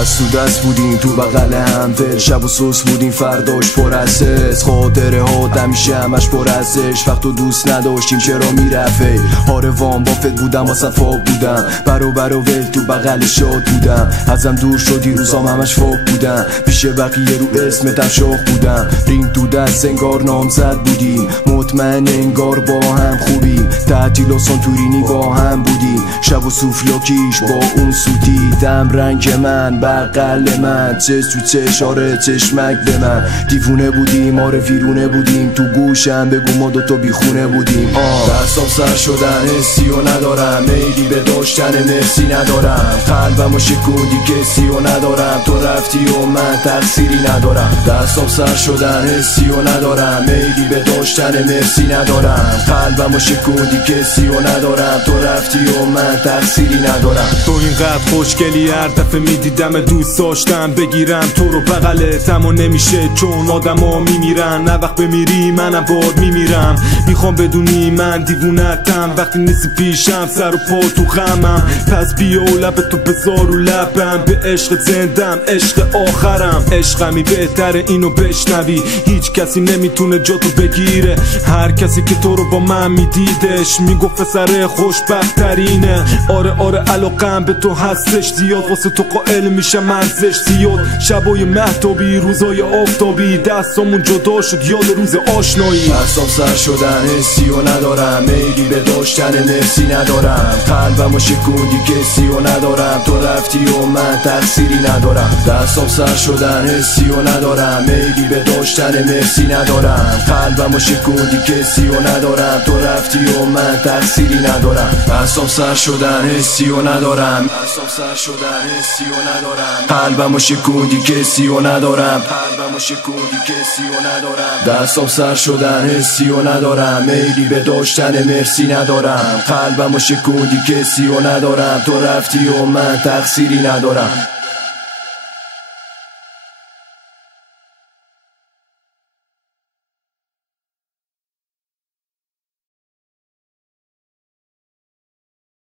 دست تو دست بودیم تو بغل هم دل، شب و سوس بودیم فرداش پر از حس، خاطره ها همیشه همش پر ازش. وقت و دوست نداشتیم چرا میرفه، آروان بافت بودم و صفا بودم، برو ول تو بغل شاد بودم، ازم دور شدی روزام همش فوق بودم، پیش بقیه رو اسمتم شاخ بودم، ریم تو دست انگار نامزد بودیم، مطمئن انگار با هم خوبیم، تعطیل و سانتورینی با هم بودیم، شب و سوفلاکیش با اون سوتی، دم رنگ من بغل من، چش تو چش آره چشمک به من، دیوونه بودیم آره ویرونه بودیم، تو گوشم بگو ما دوتا بیخونه بودیم. دستام سر شدن حسی و ندارم، میلی به داشتن مرسی ندارم، قلبمو شکوندی کسی و ندارم، تو رفتی و من تقصیری ندارم. دستام سر شدن حسی و ندارم، میلی به داشتن مرسی ندارم، قلبمو شکوندی کسی و ندارم، تو رفتی و من تقصیری ندارم. تو اینقدر خوشگلی هر دفعه میدیدم دوست داشتم بگیرم تو رو بغلتم و نمیشه چون آدم ها میمیرن، نه وقت بمیری منم باد میمیرم، میخوام بدونی من دیوونتم، وقتی نیستی پیشم سر و پا تو غمم، پس بیا و لب تو بذار و لبم، به عشق زندم عشق آخرم، عشقمی بهتره اینو بشنوی، هیچ کسی نمیتونه جا تو بگیره، هر کسی که تو رو با من میدیدش میگفت سر خوشبخترینه، آره علاقم به تو هستش زیاد، واسه تو قائل میشم ارزش زیاد، شبای مهتابی روزای آفتابی، دستامون جدا شد یاد روز آشنایی. دستام سر شدن حسی و ندارم، میلی به داشتن مرسی ندارم، قلبمو شکوندی کسی و ندارم، تو رفتی و من تقصیری ندارم. دستام سر شدن حسی و ندارم، میلی به داشتن مرسی ندارم، قلبمو شکوندی کسی و ندارم، تو رفتی و من تقصیری ندارم. دستام سر شدن حسی و ندارم، دستام سر شدن حسی و ندارم، قلبمو شکوندی کسی و ندارم، قلبمو شکوندی کسی و ندارم. دستام سر شدن حسی و ندارم، میلی به داشتن مرسی ندارم، قلبمو شکوندی کسی و ندارم، تو رفتی و من تقصیری ندارم.